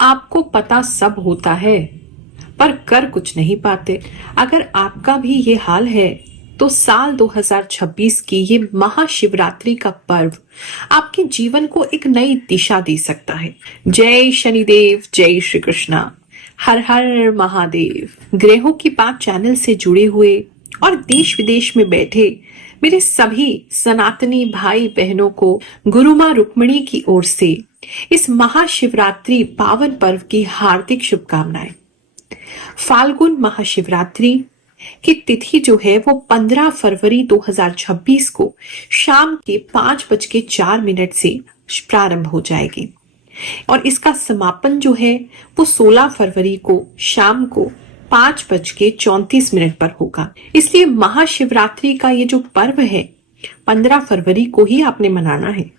आपको पता सब होता है पर कर कुछ नहीं पाते। अगर आपका भी ये हाल है तो साल 2026 की ये महाशिवरात्रि का पर्व आपके जीवन को एक नई दिशा दे सकता है। जय शनिदेव, जय श्री कृष्णा, हर हर महादेव। ग्रहों की बात चैनल से जुड़े हुए और देश विदेश में बैठे मेरे सभी सनातनी भाई बहनों को गुरु माँ रुक्मिणी की ओर से इस महाशिवरात्रि पावन पर्व की हार्दिक शुभकामनाएं। फाल्गुन महाशिवरात्रि की तिथि जो है वो 15 फरवरी 2026 को शाम के 5:04 से प्रारंभ हो जाएगी और इसका समापन जो है वो 16 फरवरी को शाम को 5:34 पर होगा। इसलिए महाशिवरात्रि का ये जो पर्व है 15 फरवरी को ही आपने मनाना है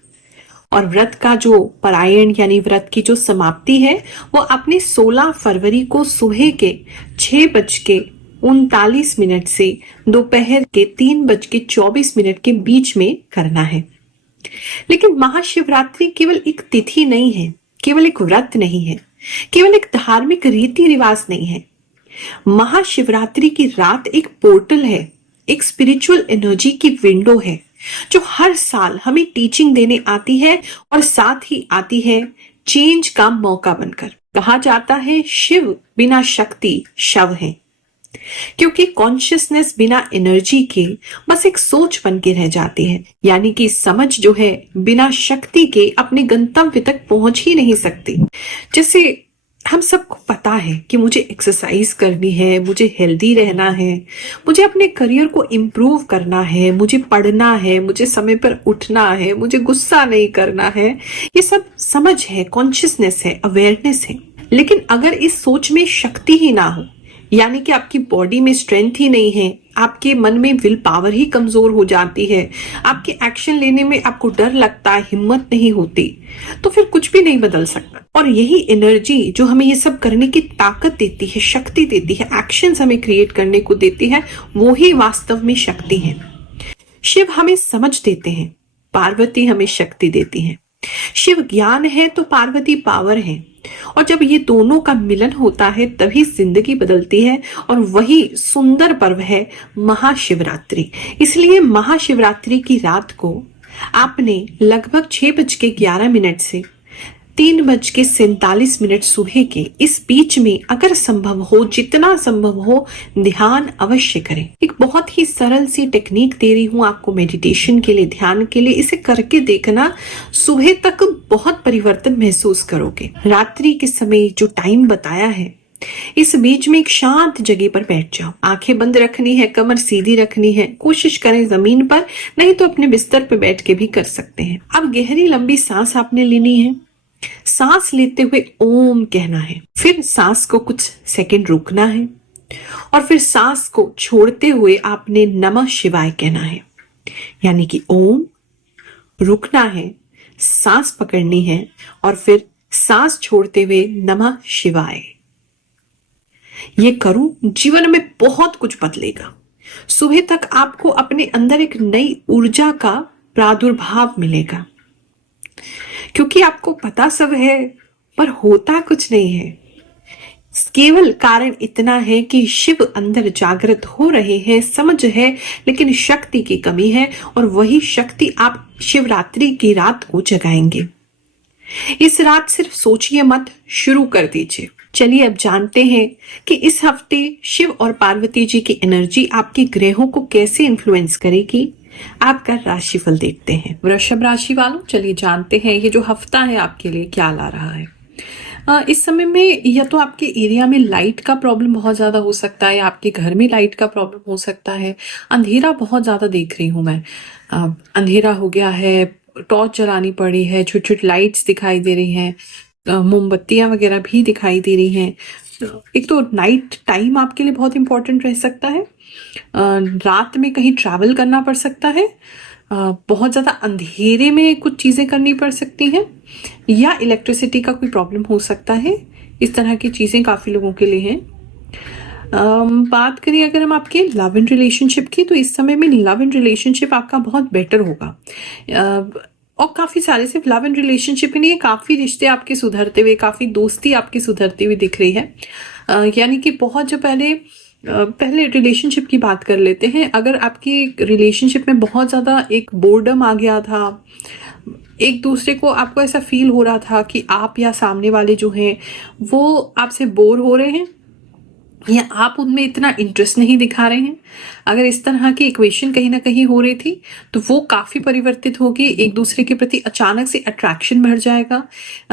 और व्रत का जो परायण यानी व्रत की जो समाप्ति है वो आपने 16 फरवरी को सुबह के 6:39 से दोपहर के 3:24 के बीच में करना है। लेकिन महाशिवरात्रि केवल एक तिथि नहीं है, केवल एक व्रत नहीं है, केवल एक धार्मिक रीति रिवाज नहीं है। महाशिवरात्रि की रात एक पोर्टल है, एक स्पिरिचुअल एनर्जी की विंडो है जो हर साल हमें टीचिंग देने आती है और साथ ही आती है चेंज का मौका बनकर। कहा जाता है शिव बिना शक्ति शव है, क्योंकि कॉन्शियसनेस बिना एनर्जी के बस एक सोच बन के रह जाती है। यानी कि समझ जो है बिना शक्ति के अपने गंतव्य तक पहुंच ही नहीं सकती। जैसे हम सबको पता है कि मुझे एक्सरसाइज करनी है, मुझे हेल्दी रहना है, मुझे अपने करियर को इम्प्रूव करना है, मुझे पढ़ना है, मुझे समय पर उठना है, मुझे गुस्सा नहीं करना है। ये सब समझ है, कॉन्शियसनेस है, अवेयरनेस है। लेकिन अगर इस सोच में शक्ति ही ना हो, यानी कि आपकी बॉडी में स्ट्रेंथ ही नहीं है, आपके मन में विल पावर ही कमजोर हो जाती है, आपके एक्शन लेने में आपको डर लगता है, हिम्मत नहीं होती, तो फिर कुछ भी नहीं बदल सकता। और यही एनर्जी जो हमें ये सब करने की ताकत देती है, शक्ति देती है, एक्शंस हमें क्रिएट करने को देती है, वो ही वास्तव में शक्ति है। शिव हमें समझ देते हैं, पार्वती हमें शक्ति देती है। शिव ज्ञान है तो पार्वती पावर है, और जब ये दोनों का मिलन होता है तभी जिंदगी बदलती है। और वही सुंदर पर्व है महाशिवरात्रि। इसलिए महाशिवरात्रि की रात को आपने लगभग 6:11 से 3:47 सुबह के इस बीच में अगर संभव हो, जितना संभव हो, ध्यान अवश्य करें। एक बहुत ही सरल सी टेक्निक दे रही हूँ आपको मेडिटेशन के लिए, ध्यान के लिए। इसे करके देखना, सुबह तक बहुत परिवर्तन महसूस करोगे। रात्रि के समय जो टाइम बताया है, इस बीच में एक शांत जगह पर बैठ जाओ। आंखें बंद रखनी है, कमर सीधी रखनी है। कोशिश करें जमीन पर, नहीं तो अपने बिस्तर पर बैठ के भी कर सकते हैं। अब गहरी लंबी सांस आपने लेनी है। सांस लेते हुए ओम कहना है, फिर सांस को कुछ सेकंड रोकना है और फिर सांस को छोड़ते हुए आपने नमः शिवाय कहना है। यानी कि ओम, रुकना है, सांस पकड़नी है और फिर सांस छोड़ते हुए नमः शिवाय। ये करूं, जीवन में बहुत कुछ बदलेगा। सुबह तक आपको अपने अंदर एक नई ऊर्जा का प्रादुर्भाव मिलेगा, क्योंकि आपको पता सब है पर होता कुछ नहीं है। केवल कारण इतना है कि शिव अंदर जागृत हो रहे हैं, समझ है, लेकिन शक्ति की कमी है और वही शक्ति आप शिवरात्रि की रात को जगाएंगे। इस रात सिर्फ सोचिए मत, शुरू कर दीजिए। चलिए अब जानते हैं कि इस हफ्ते शिव और पार्वती जी की एनर्जी आपके ग्रहों को कैसे इन्फ्लुएंस करेगी। आपका राशिफल देखते हैं। वृषभ राशि वालों, चलिए जानते हैं ये जो हफ्ता है आपके लिए क्या ला रहा है। इस समय में या तो आपके एरिया में लाइट का प्रॉब्लम बहुत ज्यादा हो सकता है, आपके घर में लाइट का प्रॉब्लम हो सकता है। अंधेरा बहुत ज्यादा देख रही हूं मैं। अंधेरा हो गया है, टॉर्च जलानी पड़ी है, छोटी छोटी लाइट्स दिखाई दे रही हैं, मोमबत्तियां वगैरह भी दिखाई दे रही हैं। एक तो नाइट टाइम आपके लिए बहुत इंपॉर्टेंट रह सकता है। रात में कहीं ट्रैवल करना पड़ सकता है, बहुत ज़्यादा अंधेरे में कुछ चीज़ें करनी पड़ सकती हैं, या इलेक्ट्रिसिटी का कोई प्रॉब्लम हो सकता है। इस तरह की चीज़ें काफ़ी लोगों के लिए हैं। बात करें अगर हम आपके लव एंड रिलेशनशिप की, तो इस समय में लव एंड रिलेशनशिप आपका बहुत बेटर होगा। और काफी सारे सिर्फ लव एंड रिलेशनशिप ही नहीं है, काफी रिश्ते आपके सुधरते हुए, काफी दोस्ती आपकी सुधरती हुई दिख रही है। यानी कि बहुत जो पहले रिलेशनशिप की बात कर लेते हैं। अगर आपकी रिलेशनशिप में बहुत ज़्यादा एक बोर्डम आ गया था, एक दूसरे को आपको ऐसा फील हो रहा था कि आप या सामने वाले जो हैं वो आपसे बोर हो रहे हैं या आप उनमें इतना इंटरेस्ट नहीं दिखा रहे हैं, अगर इस तरह की इक्वेशन कहीं ना कहीं हो रही थी तो वो काफ़ी परिवर्तित होगी। एक दूसरे के प्रति अचानक से अट्रैक्शन बढ़ जाएगा,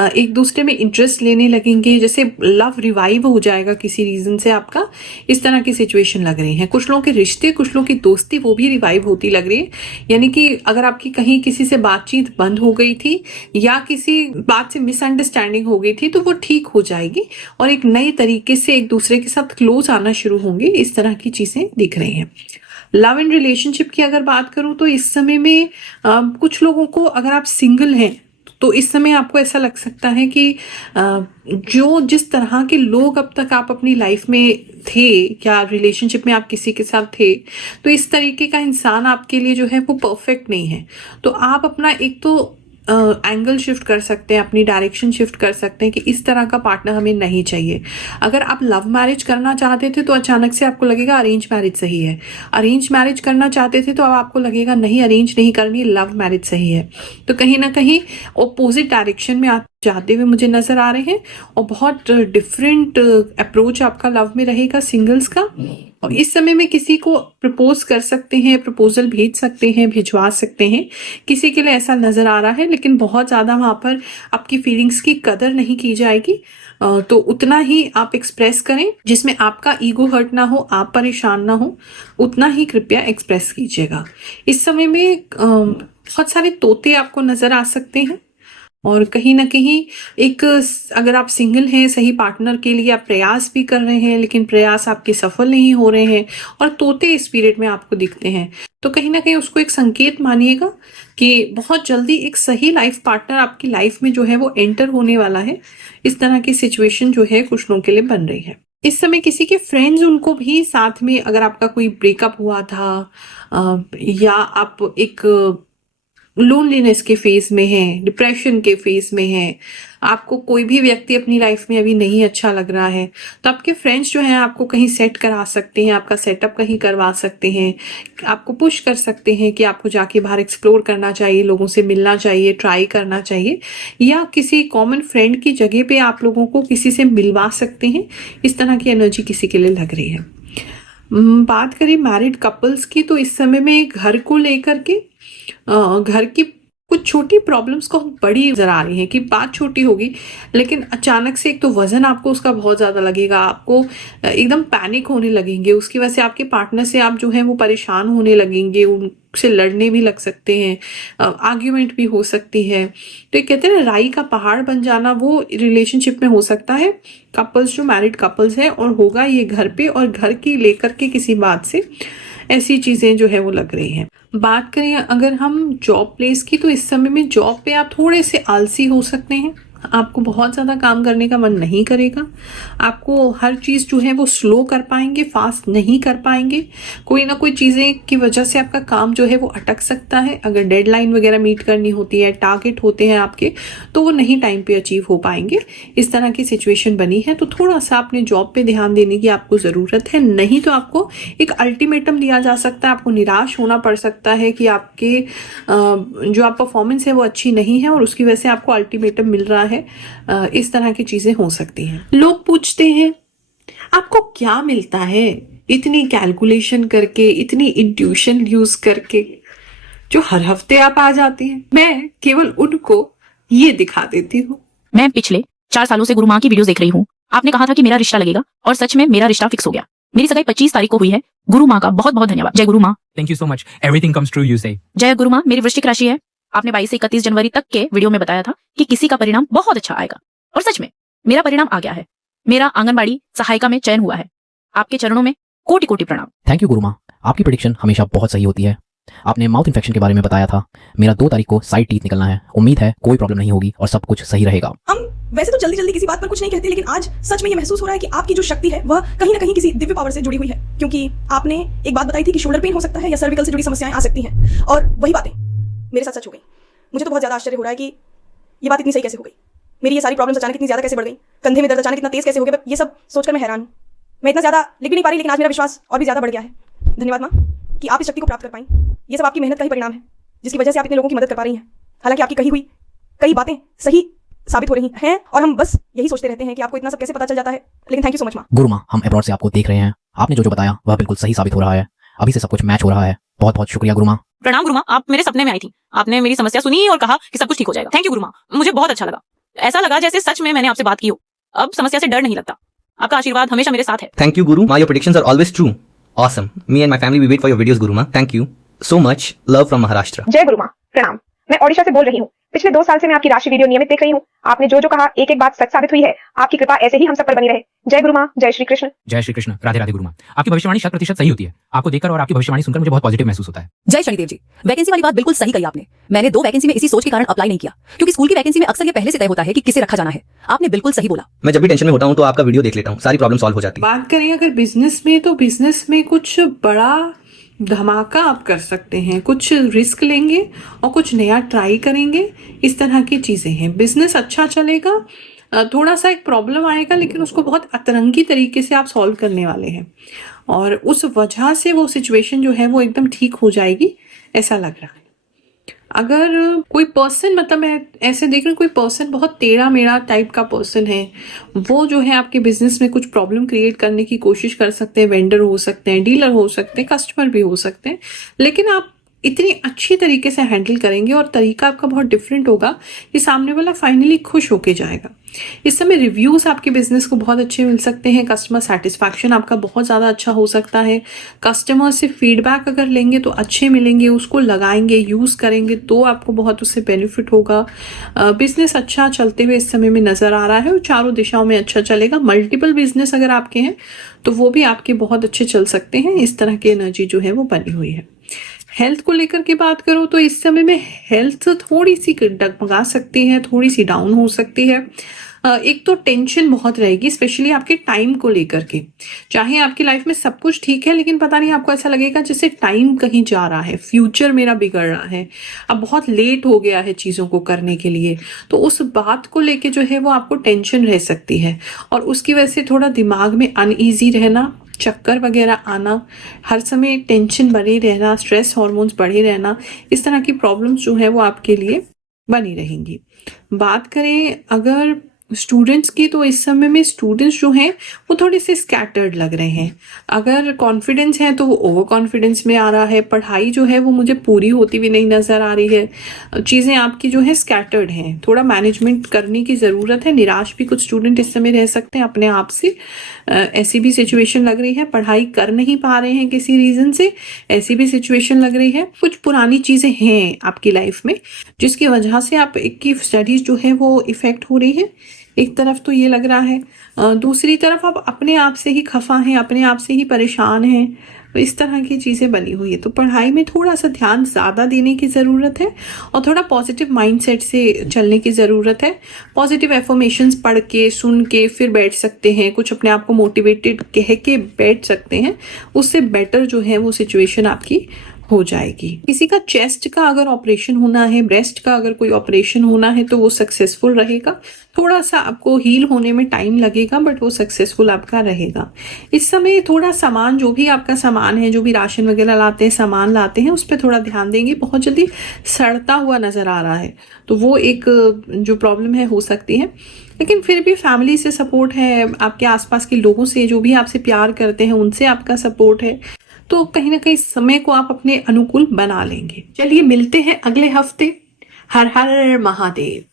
एक दूसरे में इंटरेस्ट लेने लगेंगे, जैसे लव रिवाइव हो जाएगा किसी रीज़न से आपका। इस तरह की सिचुएशन लग रही है। कुछ लोगों के रिश्ते, कुछ लोगों की दोस्ती वो भी रिवाइव होती लग रही है। यानी कि अगर आपकी कहीं किसी से बातचीत बंद हो गई थी या किसी बात से मिसअंडरस्टैंडिंग हो गई थी तो वो ठीक हो जाएगी और एक नए तरीके से एक दूसरे के साथ क्लोज आना शुरू होंगे। इस तरह की चीजें दिख रही हैं। लव एंड रिलेशनशिप की अगर बात करूं तो इस समय में कुछ लोगों को, अगर आप सिंगल हैं तो इस समय आपको ऐसा लग सकता है कि जो जिस तरह के लोग अब तक आप अपनी लाइफ में थे, क्या रिलेशनशिप में आप किसी के साथ थे, तो इस तरीके का इंसान आपके लिए जो है वो परफेक्ट नहीं है। तो आप अपना एक तो एंगल शिफ्ट कर सकते हैं, अपनी डायरेक्शन शिफ्ट कर सकते हैं कि इस तरह का पार्टनर हमें नहीं चाहिए। अगर आप लव मैरिज करना चाहते थे तो अचानक से आपको लगेगा अरेंज मैरिज सही है। अरेंज मैरिज करना चाहते थे तो अब आपको लगेगा नहीं, अरेंज नहीं करनी, लव मैरिज सही है। तो कहीं ना कहीं ऑपोजिट डायरेक्शन में आप जाते हुए मुझे नजर आ रहे हैं और बहुत डिफरेंट अप्रोच आपका लव में रहेगा सिंगल्स का। और इस समय में किसी को प्रपोज कर सकते हैं, प्रपोजल भेज सकते हैं, भिजवा सकते हैं, किसी के लिए ऐसा नजर आ रहा है। लेकिन बहुत ज्यादा वहां पर आपकी फीलिंग्स की कदर नहीं की जाएगी, तो उतना ही आप एक्सप्रेस करें जिसमें आपका ईगो हर्ट ना हो, आप परेशान ना हो, उतना ही कृपया एक्सप्रेस कीजिएगा। इस समय में बहुत सारे तोते आपको नजर आ सकते हैं और कहीं ना कहीं एक, अगर आप सिंगल हैं, सही पार्टनर के लिए आप प्रयास भी कर रहे हैं लेकिन प्रयास आपके सफल नहीं हो रहे हैं और तोते स्पिरिट में आपको दिखते हैं, तो कहीं ना कहीं उसको एक संकेत मानिएगा कि बहुत जल्दी एक सही लाइफ पार्टनर आपकी लाइफ में जो है वो एंटर होने वाला है। इस तरह की सिचुएशन जो है कुछ लोगों के लिए बन रही है। इस समय किसी के फ्रेंड्स, उनको भी साथ में, अगर आपका कोई ब्रेकअप हुआ था या आप एक लोनलीनेस के फेज में है, डिप्रेशन के फेज में है, आपको कोई भी व्यक्ति अपनी लाइफ में अभी नहीं अच्छा लग रहा है, तो आपके फ्रेंड्स जो हैं आपको कहीं सेट करा सकते हैं, आपका सेटअप कहीं करवा सकते हैं, आपको पुश कर सकते हैं कि आपको जाके बाहर एक्सप्लोर करना चाहिए, लोगों से मिलना चाहिए, ट्राई करना चाहिए, या किसी कॉमन फ्रेंड की जगह पे आप लोगों को किसी से मिलवा सकते हैं। इस तरह की एनर्जी किसी के लिए लग रही है। बात करें मैरिड कपल्स की तो इस समय में घर को लेकर के घर की कुछ छोटी प्रॉब्लम्स को बड़ी नजर आ रही है कि बात छोटी होगी लेकिन अचानक से एक तो वजन आपको उसका बहुत ज्यादा लगेगा, आपको एकदम पैनिक होने लगेंगे, उसकी वजह से आपके पार्टनर से आप जो है वो परेशान होने लगेंगे, उनसे लड़ने भी लग सकते हैं, आर्ग्यूमेंट भी हो सकती है। तो ये कहते हैं ना, राई का पहाड़ बन जाना, वो रिलेशनशिप में हो सकता है कपल्स, जो मैरिड कपल्स है, और होगा ये घर पे और घर की लेकर के किसी बात से ऐसी चीजें जो है वो लग रही हैं। बात करें अगर हम जॉब प्लेस की तो इस समय में जॉब पे आप थोड़े से आलसी हो सकते हैं, आपको बहुत ज़्यादा काम करने का मन नहीं करेगा, आपको हर चीज़ जो है वो स्लो कर पाएंगे, फास्ट नहीं कर पाएंगे, कोई ना कोई चीज़ें की वजह से आपका काम जो है वो अटक सकता है। अगर डेडलाइन वगैरह मीट करनी होती है, टारगेट होते हैं आपके, तो वो नहीं टाइम पे अचीव हो पाएंगे। इस तरह की सिचुएशन बनी है, तो थोड़ा सा अपने जॉब पे ध्यान देने की आपको ज़रूरत है, नहीं तो आपको एक अल्टीमेटम दिया जा सकता है, आपको निराश होना पड़ सकता है कि आपके जो आप परफॉर्मेंस है वो अच्छी नहीं है और उसकी वजह से आपको अल्टीमेटम मिल रहा है। इस तरह की चीजें हो सकती हैं। लोग पूछते हैं आपको क्या मिलता है इतनी कैलकुलेशन करके, इतनी इंट्यूशन यूज करके, जो हर हफ्ते आप आ जाती हैं। मैं केवल उनको ये दिखा देती हूँ। मैं पिछले 4 सालों से गुरु माँ की वीडियोस देख रही हूँ। आपने कहा था कि मेरा रिश्ता लगेगा और सच में मेरा रिश्ता फिक्स हो गया। मेरी सगाई 25 तारीख को हुई है। गुरु माँ का बहुत बहुत धन्यवाद। जय गुरु माँ। Thank you so much. Everything comes true, you say. जय गुरु माँ। मेरी वृश्चिक राशि है। आपने 22 से 31 जनवरी तक के वीडियो में बताया था कि किसी का परिणाम बहुत अच्छा आएगा और सच में मेरा परिणाम आ गया है। मेरा आंगनबाड़ी सहायिका में चयन हुआ है। आपके चरणों में कोटि कोटि प्रणाम। थैंक यू गुरु माँ, आपकी प्रेडिक्शन हमेशा बहुत सही होती है। आपने माउथ इन्फेक्शन के बारे में बताया था। मेरा 2 तारीख को साइड टीथ निकलना है। उम्मीद है कोई प्रॉब्लम नहीं होगी और सब कुछ सही रहेगा। हम वैसे तो जल्दी जल्दी किसी बात पर कुछ नहीं कहते, लेकिन आज सच में ये महसूस हो रहा है कि आपकी जो शक्ति है वह कहीं ना कहीं किसी दिव्य पावर से जुड़ी हुई है, क्योंकि आपने एक बात बताई थी कि शोल्डर पेन हो सकता है या सर्विकल से जुड़ी समस्याएं आ सकती हैं, और वही बातें मेरे साथ सच हो गई। मुझे तो बहुत ज़्यादा आश्चर्य हो रहा है कि ये बात इतनी सही कैसे हो गई, मेरी ये सारी प्रॉब्लम्स अचानक इतनी ज़्यादा कैसे बढ़ गई, कंधे में दर्द अचानक इतना तेज़ कैसे हो गया, ये सब सोचकर मैं हैरान हूँ। मैं इतना ज़्यादा लिख भी नहीं पा रही, लेकिन आज मेरा विश्वास और भी ज़्यादा बढ़ गया है। धन्यवाद माँ कि आप इस शक्ति को प्राप्त कर पाई। ये सब आपकी मेहनत का ही परिणाम है, जिसकी वजह से आप इतने लोगों की मदद कर पा रही हैं। हालांकि आपकी कही हुई कई बातें सही साबित हो रही हैं और हम बस यही सोचते रहते हैं कि आपको इतना सब कैसे पता चल जाता है, लेकिन थैंक यू सो मच माँ। गुरु माँ, हम अब्रॉड से आपको देख रहे हैं, आपने जो बताया वह बिल्कुल सही साबित हो रहा है, अभी से सब कुछ मैच हो रहा है। बहुत बहुत शुक्रिया गुरु माँ। प्रणाम गुरु माँ, आप मेरे सपने में आई थी, आपने मेरी समस्या सुनी और कहा कि सब कुछ ठीक हो जाएगा। थैंक यू गुरु माँ, मुझे बहुत अच्छा लगा। ऐसा लगा जैसे सच में मैंने आपसे बात की हो। अब समस्या से डर नहीं लगता। आपका आशीर्वाद हमेशा मेरे साथ है। Thank you, Guru. Your predictions are always true. Awesome. Me and my family, we wait for your videos, Guru Ma. Thank you so much. Love from Maharashtra. जय गुरु माँ, प्रणाम। मैं ओडिशा से बोल रही हूँ। पिछले 2 साल से मैं आपकी राशि वीडियो नियमित देख रही हूँ। आपने जो जो कहा एक एक बात सच साबित हुई है। आपकी कृपा ऐसे ही हम सब पर बनी रहे। जय गुरु माँ, जय श्री कृष्ण। जय श्री कृष्ण, राधे राधे गुरु माँ। आपकी भविष्यवाणी 100% सही होती है। आपको देखकर और आपकी भविष्यवाणी सुनकर मुझे बहुत पॉजिटिव महसूस होता है। जय शनिदेव जी, वैकेंसी वाली बात बिल्कुल सही कही आपने। मैंने 2 वैकेंसी में इसी सोच के कारण अप्लाई नहीं किया, क्योंकि स्कूल की वैकेंसी में अक्सर ये पहले से तय होता है कि किसे रखा जाना है। आपने बिल्कुल सही बोला। मैं जब भी टेंशन में होता हूँ तो आपका वीडियो देख लेता हूँ, सारी प्रॉब्लम सॉल्व हो जाती है। बात करें अगर बिजनेस में, तो बिजनेस में कुछ बड़ा धमाका आप कर सकते हैं, कुछ रिस्क लेंगे और कुछ नया ट्राई करेंगे, इस तरह की चीज़ें हैं। बिजनेस अच्छा चलेगा, थोड़ा सा एक प्रॉब्लम आएगा, लेकिन उसको बहुत अतरंगी तरीके से आप सॉल्व करने वाले हैं और उस वजह से वो सिचुएशन जो है वो एकदम ठीक हो जाएगी, ऐसा लग रहा है। अगर कोई पर्सन, मतलब मैं ऐसे देख रही हूँ, कोई पर्सन बहुत टेढ़ा मेढ़ा टाइप का पर्सन है, वो जो है आपके बिजनेस में कुछ प्रॉब्लम क्रिएट करने की कोशिश कर सकते हैं। वेंडर हो सकते हैं, डीलर हो सकते हैं, कस्टमर भी हो सकते हैं, लेकिन आप इतनी अच्छी तरीके से हैंडल करेंगे और तरीका आपका बहुत डिफरेंट होगा कि सामने वाला फाइनली खुश होके जाएगा। इस समय रिव्यूज़ आपके बिजनेस को बहुत अच्छे मिल सकते हैं, कस्टमर सेटिस्फैक्शन आपका बहुत ज़्यादा अच्छा हो सकता है। कस्टमर से फीडबैक अगर लेंगे तो अच्छे मिलेंगे, उसको लगाएंगे, यूज़ करेंगे तो आपको बहुत उससे बेनिफिट होगा। बिजनेस अच्छा चलते हुए इस समय में नज़र आ रहा है और चारों दिशाओं में अच्छा चलेगा। मल्टीपल बिजनेस अगर आपके हैं तो वो भी आपके बहुत अच्छे चल सकते हैं। इस तरह की एनर्जी जो है वो बनी हुई है। हेल्थ को लेकर के बात करो तो इस समय में हेल्थ थोड़ी सी डगमगा सकती है, थोड़ी सी डाउन हो सकती है। एक तो टेंशन बहुत रहेगी, स्पेशली आपके टाइम को लेकर के। चाहे आपकी लाइफ में सब कुछ ठीक है, लेकिन पता नहीं आपको ऐसा लगेगा जैसे टाइम कहीं जा रहा है, फ्यूचर मेरा बिगड़ रहा है, अब बहुत लेट हो गया है चीज़ों को करने के लिए। तो उस बात को लेके जो है वो आपको टेंशन रह सकती है और उसकी वजह से थोड़ा दिमाग में अनईजी रहना, चक्कर वगैरह आना, हर समय टेंशन बने रहना, स्ट्रेस हार्मोन्स बढ़े रहना, इस तरह की प्रॉब्लम्स जो है वो आपके लिए बनी रहेंगी। बात करें अगर स्टूडेंट्स की, तो इस समय में स्टूडेंट्स जो हैं वो थोड़े से स्कैटर्ड लग रहे हैं। अगर कॉन्फिडेंस है तो वो ओवर कॉन्फिडेंस में आ रहा है। पढ़ाई जो है वो मुझे पूरी होती हुई नहीं नज़र आ रही है। चीज़ें आपकी जो है स्कैटर्ड हैं, थोड़ा मैनेजमेंट करने की ज़रूरत है। निराश भी कुछ स्टूडेंट इस समय रह सकते हैं अपने आप से, ऐसी भी सिचुएशन लग रही है। पढ़ाई कर नहीं पा रहे हैं किसी रीज़न से, ऐसी भी सिचुएशन लग रही है। कुछ पुरानी चीज़ें हैं आपकी लाइफ में जिसकी वजह से आप की स्टडीज़ जो है वो इफ़ेक्ट हो रही है। एक तरफ तो ये लग रहा है, दूसरी तरफ आप अपने आप से ही खफा हैं, अपने आप से ही परेशान हैं। तो इस तरह की चीज़ें बनी हुई है। तो पढ़ाई में थोड़ा सा ध्यान ज़्यादा देने की ज़रूरत है और थोड़ा पॉजिटिव माइंडसेट से चलने की ज़रूरत है। पॉजिटिव एफर्मेशंस पढ़ के, सुन के फिर बैठ सकते हैं, कुछ अपने आप को मोटिवेटेड कह के बैठ सकते हैं, उससे बेटर जो है वो सिचुएशन आपकी हो जाएगी। किसी का चेस्ट का अगर ऑपरेशन होना है, ब्रेस्ट का अगर कोई ऑपरेशन होना है तो वो सक्सेसफुल रहेगा। थोड़ा सा आपको हील होने में टाइम लगेगा, बट वो सक्सेसफुल आपका रहेगा। इस समय थोड़ा सामान, जो भी आपका सामान है, जो भी राशन वगैरह लाते हैं, सामान लाते हैं, उस पर थोड़ा ध्यान देंगे। बहुत जल्दी सड़ता हुआ नज़र आ रहा है, तो वो एक जो प्रॉब्लम है हो सकती है। लेकिन फिर भी फैमिली से सपोर्ट है, आपके आसपास के लोगों से, जो भी आपसे प्यार करते हैं, उनसे आपका सपोर्ट है, तो कहीं ना कहीं समय को आप अपने अनुकूल बना लेंगे। चलिए मिलते हैं अगले हफ्ते। हर हर महादेव।